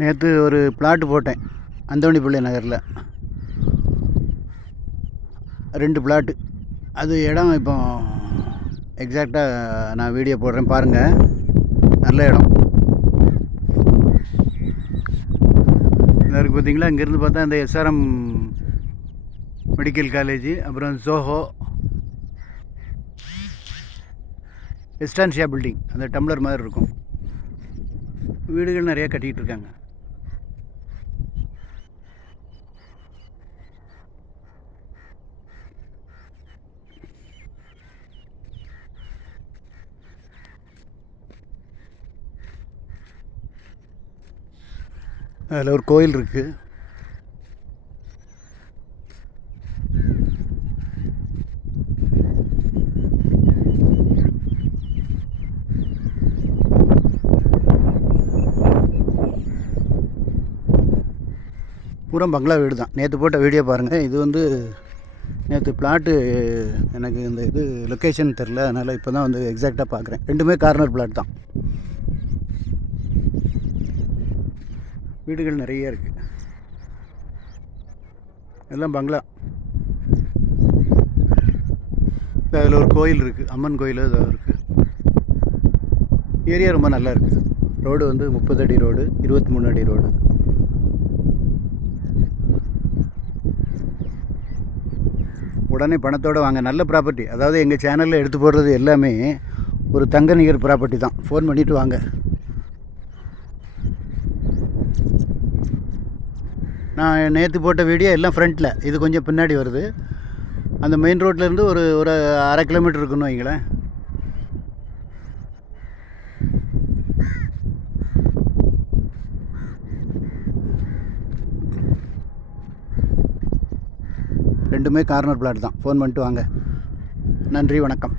நேற்று ஒரு பிளாட்டு போட்டேன் அந்தோணிப்பிள்ளை நகரில் 2 பிளாட்டு. அது இடம் இப்போ எக்ஸாக்டாக நான் வீடியோ போடுறேன் பாருங்கள். நல்ல இடம் இருக்குது பார்த்தீங்களா. இங்கேருந்து பார்த்தா இந்த எஸ்ஆர்எம் மெடிக்கல் காலேஜ், அப்புறம் ஜோஹோ, எஸ்டான்ஷியா பில்டிங், அந்த டம்ளர் மாதிரி இருக்கும். வீடுகள் நிறையா கட்டிகிட்டு இருக்காங்க. அதில் ஒரு கோயில் இருக்குது. பூரா பங்களா வீடு தான். நேற்று போட்ட வீடியோ பாருங்கள். இது வந்து நேற்று பிளாட்டு, எனக்கு இந்த இது லொக்கேஷன் தெரில, அதனால் இப்போ தான் வந்து எக்ஸாக்டாக பார்க்குறேன். 2மே கார்னர் பிளாட் தான். வீடுகள் நிறைய இருக்குது, எல்லாம் பங்களா. அதில் ஒரு கோயில் இருக்குது, அம்மன் கோயில் அது இருக்குது. ஏரியா ரொம்ப நல்லா இருக்குது. ரோடு வந்து 30 அடி ரோடு, 23 அடி ரோடு. உடனே பணத்தோடு வாங்க. நல்ல ப்ராப்பர்ட்டி. அதாவது எங்கள் சேனலில் எடுத்து போடுறது எல்லாமே ஒரு தங்க நிகர் ப்ராப்பர்ட்டி தான். ஃபோன் பண்ணிவிட்டு வாங்க. நான் நேற்று போட்ட வீடியோ எல்லாம் ஃப்ரண்ட்டில், இது கொஞ்சம் பின்னாடி வருது. அந்த மெயின் ரோட்லேருந்து ஒரு ஒரு 1/2 கிலோமீட்டர் இருக்குன்னு வைங்களேன். ரெண்டுமே கார்னர் பிளாட் தான். ஃபோன் பண்ணிட்டு வாங்க. நன்றி, வணக்கம்.